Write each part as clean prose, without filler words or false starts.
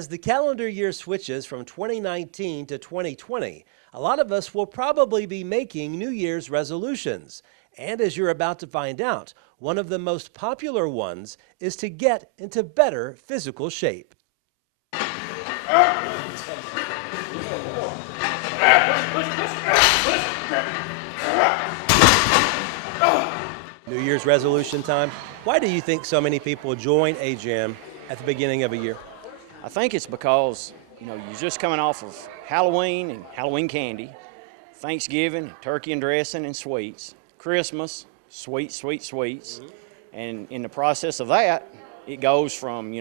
As the calendar year switches from 2019 to 2020, a lot of us will probably be making New Year's resolutions. And as you're about to find out, one of the most popular ones is to get into better physical shape. New Year's resolution time. Why do you think so many people join a gym at the beginning of a year? I think it's because, you're just coming off of Halloween and Halloween candy, Thanksgiving, turkey and dressing and sweets, Christmas, sweets. And in the process of that, it goes from,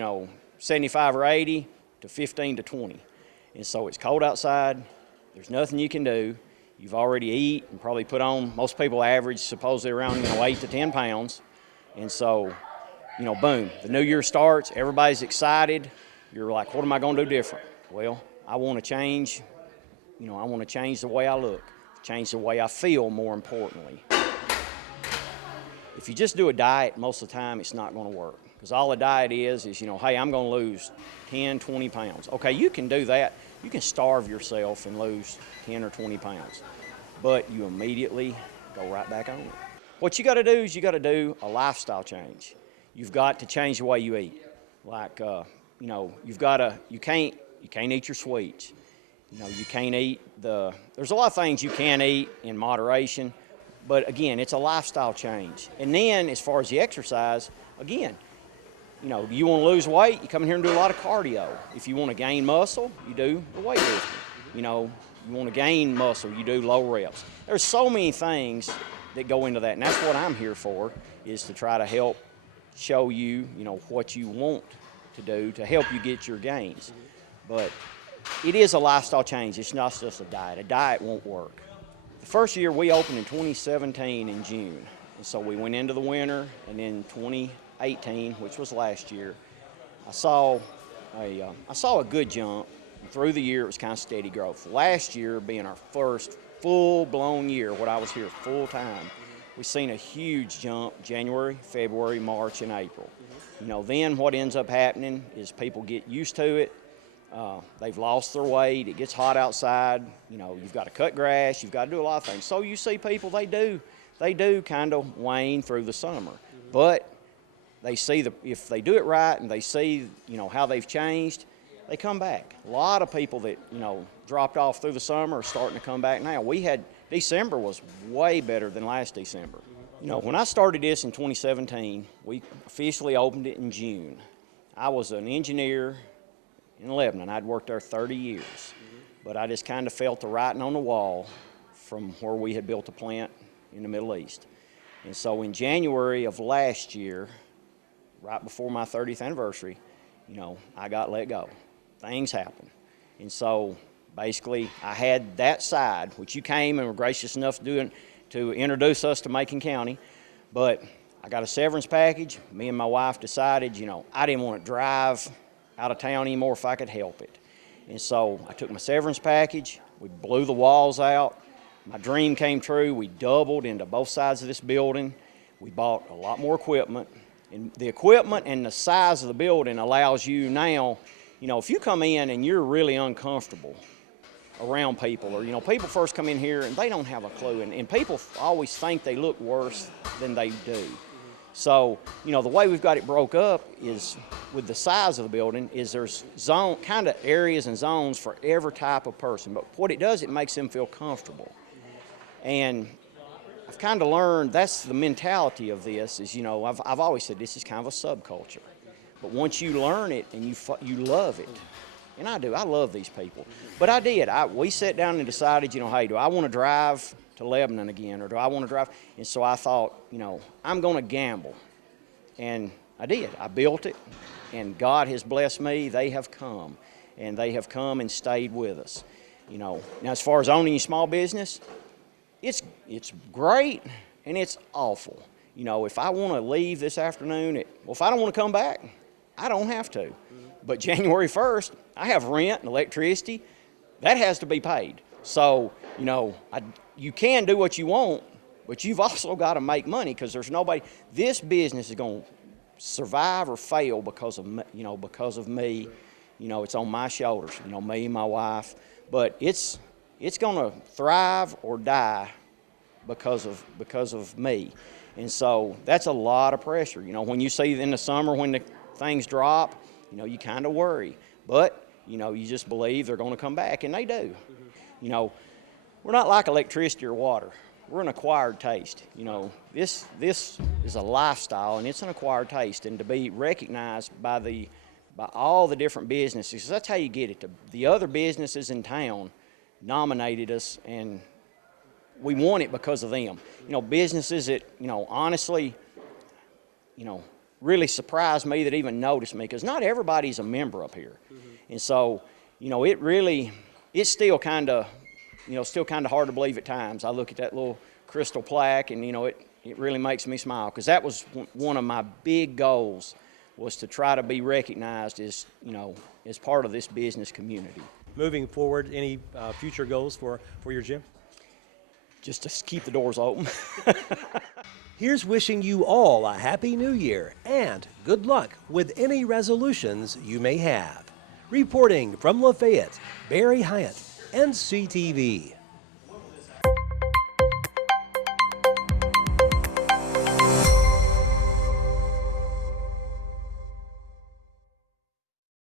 75 or 80 to 15 to 20. And so it's cold outside. There's nothing you can do. You've already eat and probably put on, most people average supposedly around, 8 to 10 pounds. And so, boom, the new year starts, everybody's excited. You're like, what am I going to do different? Well, I want to change, I want to change the way I look, change the way I feel, more importantly. If you just do a diet, most of the time it's not going to work. Because all a diet is, hey, I'm going to lose 10, 20 pounds. Okay, you can do that. You can starve yourself and lose 10 or 20 pounds. But you immediately go right back on it. What you got to do is you got to do a lifestyle change. You've got to change the way you eat. Like, you can't eat your sweets. You can't eat there's a lot of things you can eat in moderation, but again, it's a lifestyle change. And then as far as the exercise, again, you want to lose weight, you come in here and do a lot of cardio. If you want to gain muscle, you do the weightlifting. You want to gain muscle, you do low reps. There's so many things that go into that, and that's what I'm here for, is to try to help show you, what you want to do to help you get your gains. But it is a lifestyle change. It's not just a diet. A diet won't work. The first year we opened in 2017 in June. And so we went into the winter, and then 2018, which was last year, I saw a good jump. And through the year, it was kind of steady growth. Last year being our first full-blown year, when I was here full-time, we've seen a huge jump January, February, March, and April. Then what ends up happening is people get used to it. They've lost their weight. It gets hot outside. You've got to cut grass. You've got to do a lot of things. So you see people, they do kind of wane through the summer. But they see if they do it right and they see, how they've changed, they come back. A lot of people that, dropped off through the summer are starting to come back now. December was way better than last December. When I started this in 2017, we officially opened it in June. I was an engineer in Lebanon. I'd worked there 30 years. But I just kind of felt the writing on the wall from where we had built a plant in the Middle East. And so in January of last year, right before my 30th anniversary, I got let go. Things happened. And so basically I had that side, which you came and were gracious enough to introduce us to Macon County, but I got a severance package. Me and my wife decided, I didn't want to drive out of town anymore if I could help it. And so I took my severance package, we blew the walls out, my dream came true, we doubled into both sides of this building, we bought a lot more equipment, and the equipment and the size of the building allows you now, if you come in and you're really uncomfortable around people, or people first come in here and they don't have a clue, and people always think they look worse than they do. So the way we've got it broke up is with the size of the building is there's kind of areas and zones for every type of person, but what it does, it makes them feel comfortable. And I've kind of learned that's the mentality of this is, I've always said this is kind of a subculture, but once you learn it and you love it. And I do. I love these people. But I did. We sat down and decided, hey, do I want to drive to Lebanon again, or do I want to drive? And so I thought, I'm going to gamble. And I did. I built it, and God has blessed me. They have come, and they have come and stayed with us. Now as far as owning a small business, it's great, and it's awful. If I want to leave this afternoon, if I don't want to come back, I don't have to. But January 1st, I have rent and electricity. That has to be paid. So, you can do what you want, but you've also got to make money because there's nobody. This business is going to survive or fail because of me it's on my shoulders, me and my wife. But it's going to thrive or die because of me. And so that's a lot of pressure. When you see in the summer when the things drop, you kind of worry. But, you just believe they're going to come back, and they do. We're not like electricity or water. We're an acquired taste. This is a lifestyle, and it's an acquired taste. And to be recognized by all the different businesses, that's how you get it. The other businesses in town nominated us, and we won it because of them. Businesses that, honestly, really surprised me that even noticed me, because not everybody's a member up here. And so, it's still kind of, still kind of hard to believe at times. I look at that little crystal plaque, and, it really makes me smile, because that was one of my big goals, was to try to be recognized as, as part of this business community. Moving forward, any future goals for your gym? Just to keep the doors open. Here's wishing you all a Happy New Year and good luck with any resolutions you may have. Reporting from Lafayette, Barry Hyatt, NCTV.